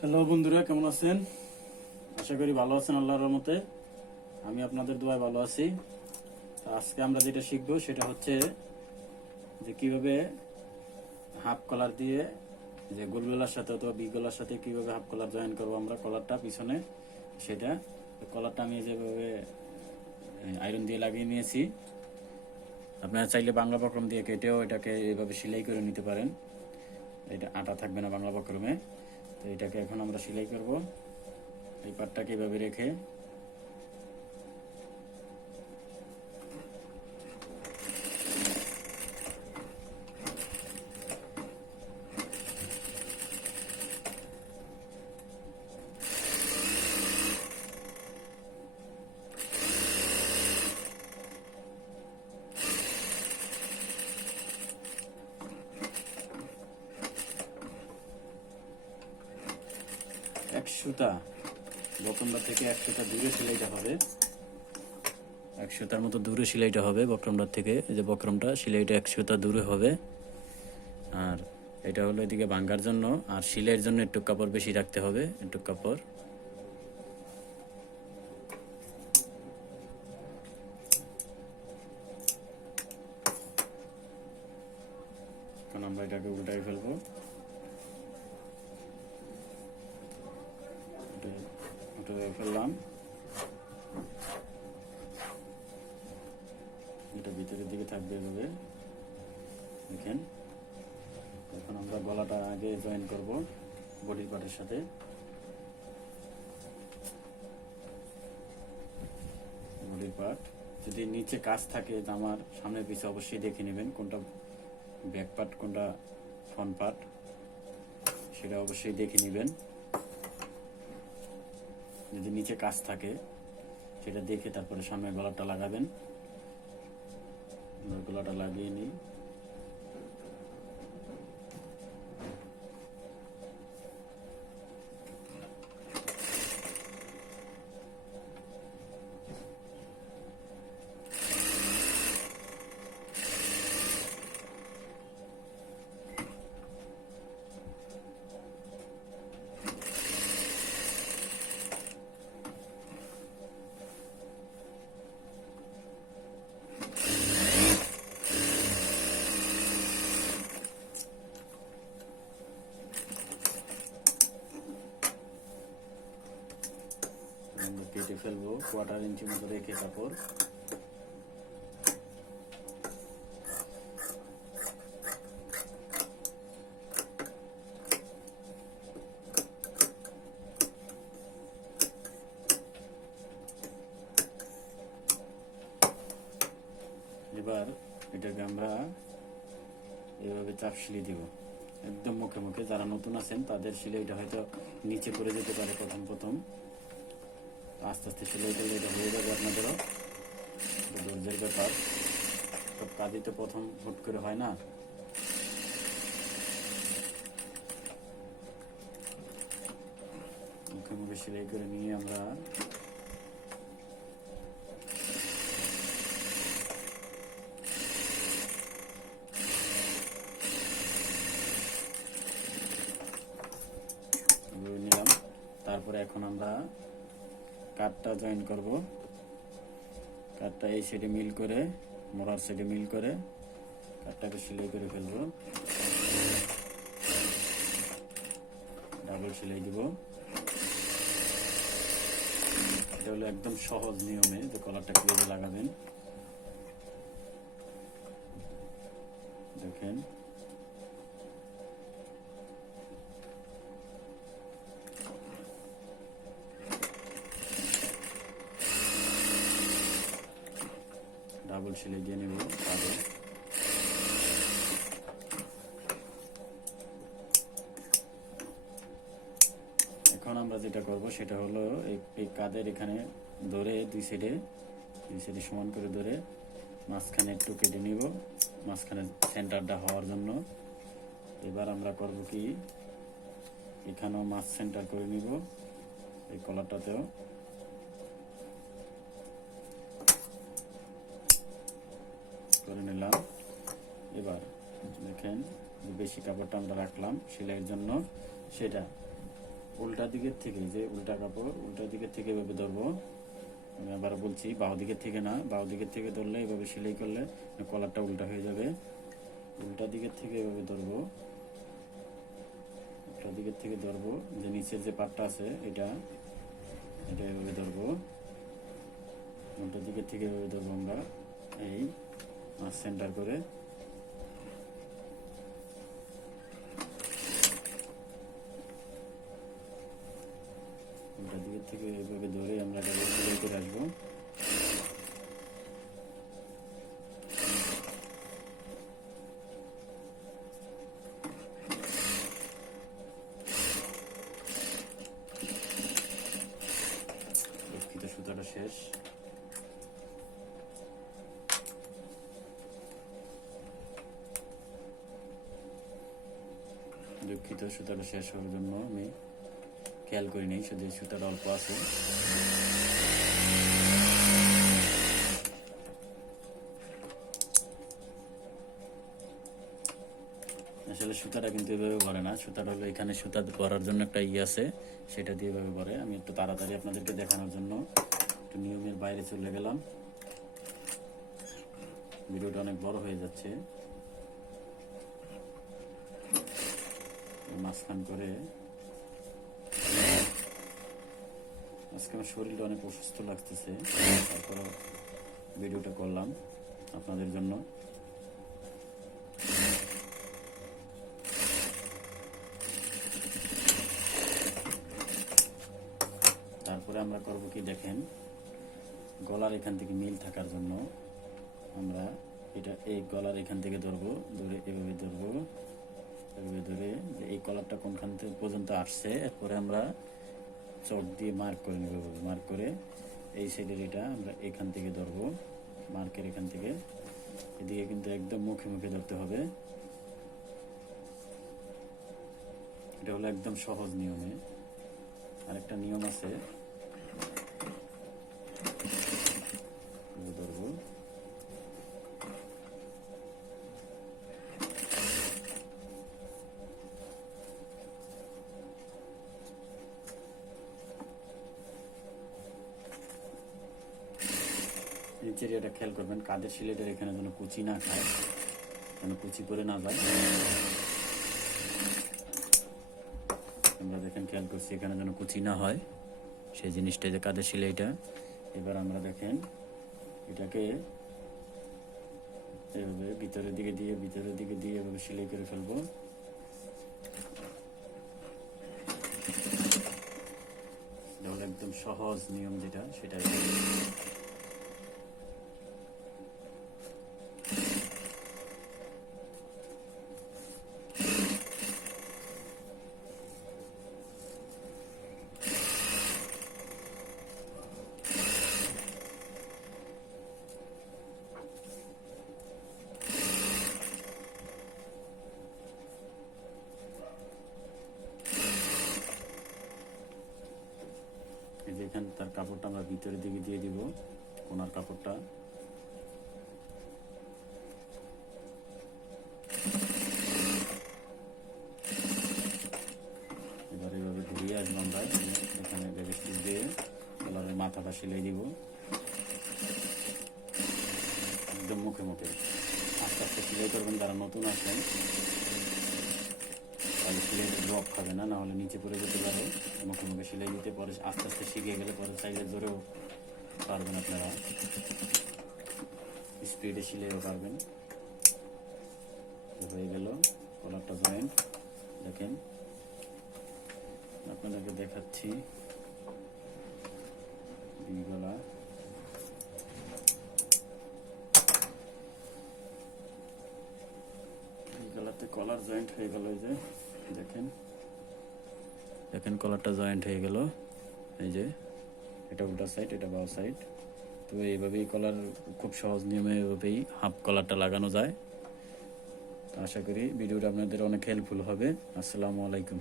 Hello বন্ধুরা, কেমন আছেন? আশা করি ভালো আছেন আল্লাহর রহমতে। আমি আপনাদের দোয়ায় ভালো আছি। আজকে আমরা যেটা শিখবো সেটা হচ্ছে যে কিভাবে হাফ কলার দিয়ে যে গোল গলার সাথে অথবা বি গলার সাথে কিভাবে হাফ কলার জয়েন করবো আমরা কলারটা পিছনে। সেটা কলারটা আমি যেভাবে আয়রন দিয়ে লাগিয়ে নিয়েছি, আপনারা চাইলে বাংলা বক্রম দিয়ে কেটেও এটাকে এভাবে সেলাই করে নিতে পারেন। এটা আটা থাকবে না বাংলা বক্রমে। তো এটাকে এখন আমরা সেলাই করব। এই পাটটাকে এভাবে রেখে এক সুতা বক্রমটা থেকে এক সুতা দূরে সেলাইটা হবে। এক সুতার মতো দূরে সেলাইটা হবে বক্রমটার থেকে। এই যে বক্রমটা সেলাইটা এক সুতা দূরে হবে। আর এটা হলো এদিকে ভাঙ্গার জন্য, আর সেলাইয়ের জন্য একটু কাপড় বেশি রাখতে হবে, একটু কাপড়। এখন আমরা এটাকে উল্টাই ফেলবো। উল্টাই ফেললাম। এটা ভিতরের দিকে থাকবে এভাবে, দেখেন। এখন আমরা গলাটা আগে জয়েন করব বডির পার্টের সাথে। বডির পার্ট যদি নিচে কাজ থাকে জামার সামনের পিছে অবশ্যই দেখে নেবেন কোনটা ব্যাক পার্ট কোনটা ফ্রন্ট পার্ট, সেটা অবশ্যই দেখে নেবেন। যদি নিচে কাজ থাকে সেটা দেখে তারপরে সামনে গলাটা লাগাবেন। গলাটা লাগিয়ে নিই। কেটে ফেলবো 1/4 ইঞ্চি মতো রেখে কাপড়। এবার এটাকে আমরা এভাবে চাপ সেলাই দিব একদম মুখে মুখে। যারা নতুন আছেন তাদের সেলাইটা হয়তো নিচে পড়ে যেতে পারে প্রথম প্রথম, আস্তে আস্তে সেলাই করলে এটা হয়ে যাবে আপনাদেরও। ধৈর্যের ব্যাপার, সব কাজই তো প্রথম হুট করে হয় না। মুখে মুখে সেলাই করে নিয়ে আমরা নিলাম। তারপরে এখন আমরা কাটটা জয়েন করব। কাটটা এই সাইডে মিল করে, মোড়ার সাইডে মিল করে কাটটাকে সেলাই করে ফেলবো। ডাবল সেলাই দিব। এটা হলো একদম সহজ নিয়মে যে কলারটা কিভাবে লাগাবেন, দেখেন। ডাবল সেলাই দিয়ে নেব। এখন আমরা যেটা করব সেটা হলো এই কাঁধের এখানে ধরে দুই সাইডে সমান করে ধরে মাঝখানে একটু কেটে নিব, মাঝখানে সেন্টারটা হওয়ার জন্য। এবার আমরা করব কি, এখানেও মাছ সেন্টার করে নিব, এই কলারটাতেও। করে নিলাম। এবার দেখেন বেশি কাপড়টা আমরা রাখলাম সেলাইয়ের জন্য, সেটা উল্টা দিকের থেকে, যে উল্টা কাপড় উল্টা দিকের থেকে এভাবে ধরবো। আমি আবার বলছি, বাঁ দিকের থেকে না, বাঁ দিকের থেকে ধরলে এভাবে সেলাই করলে কলারটা উল্টা হয়ে যাবে। উল্টা দিকের থেকে এভাবে ধরবো, উল্টা দিকের থেকে ধরবো, যে নিচের যে পাটটা আছে এটা এভাবে ধরবো। উল্টা দিকের থেকে এভাবে ধরবো আমরা, এই সেন্টার করে। উল্টা দিকের থেকে এইভাবে ধরে আমরা এটা সেলাই করে আসবো। দুঃখিত, সুতাটা শেষ। দুঃখিত, সুতাটা শেষ হওয়ার জন্য আমি খেয়াল করি নেই, শুধু সুতাটা অল্প আছে। আসলে সুতাটা কিন্তু এভাবে ভরে না, সুতাটা হলো এখানে সুতা ভরার জন্য একটা আছে, সেটা দিয়ে এভাবে ভরে। আমি একটু তাড়াতাড়ি আপনাদেরকে দেখানোর জন্য একটু নিয়মের বাইরে চলে গেলাম, ভিডিওটা অনেক বড় হয়ে যাচ্ছে। মাঝখান করে আজকে আমার শরীরটা অনেক অসুস্থ লাগতেছে, তারপরে ভিডিওটা করলাম আপনাদের জন্য। তারপরে আমরা করব কি দেখেন, গলার এখান থেকে মিল থাকার জন্য আমরা এটা এই গলার এখান থেকে ধরবো, ধরে এভাবে ধরবো, এভাবে ধরে যে এই কলারটা কোনখান থেকে পর্যন্ত আসছে, এরপরে আমরা চক দিয়ে মার্ক করে নেব। মার্ক করে এই সাইডের এটা আমরা এখান থেকে ধরবো, মার্কের এখান থেকে এদিকে কিন্তু একদম মুখে মুখে ধরতে হবে। এটা হলো একদম সহজ নিয়মে। আরেকটা নিয়ম আছে, ধরবো নিচের এটা খেয়াল করবেন, কাঁধের সিলেটের এখানে যেন কুচি না খায়, যেন কুচি পরে না যায়। আমরা দেখেন খেয়াল করছি এখানে যেন কুচি না হয়, সেই জিনিসটা যে কাঁধের সিলাইটা। এবার আমরা দেখেন এটাকে এভাবে ভিতরের দিকে দিয়ে এভাবে সেলাই করে ফেলবো। এটা হলো একদম সহজ নিয়ম যেটা, সেটা এখানে তার কাপড়টা আমরা ভিতরের দিকে দিয়ে দিব, কোনার কাপড়টা। এবার এভাবে ঘুরিয়ে আসবো আমরা, এখানে ব্যাগ স্টিচ দিয়ে কলারের মাথাটা সেলাই দিব একদম মুখে মুখে। আস্তে আস্তে সেলাই করবেন, যারা নতুন আসেন তাহলে সেলাইটা ড্রপ খাবে না, নাহলে নিচে পড়ে যেতে পারে। মুখে মুখে সেলাই দিতে পরে আস্তে আস্তে শিখে গেলে পরে চাইলে জোরেও পারবেন, আপনারা স্পিডে সেলাইও পারবেন। হয়ে গেল কলারটা জয়েন্ট। দেখেন আপনাদেরকে দেখাচ্ছি, গলা গলাতে কলার জয়েন্ট হয়ে গেল। এই যে দেখেন, দেখেন কলারটা জয়েন্ট হয়ে গেল। এই যে এটা উল্টা সাইড, এটা বাম সাইড। তো এইভাবেই কলার খুব সহজ নিয়মে এইভাবেই হাফ কলারটা লাগানো যায়। আশা করি ভিডিওটা আপনাদের অনেক হেল্পফুল হবে। আসসালামু আলাইকুম।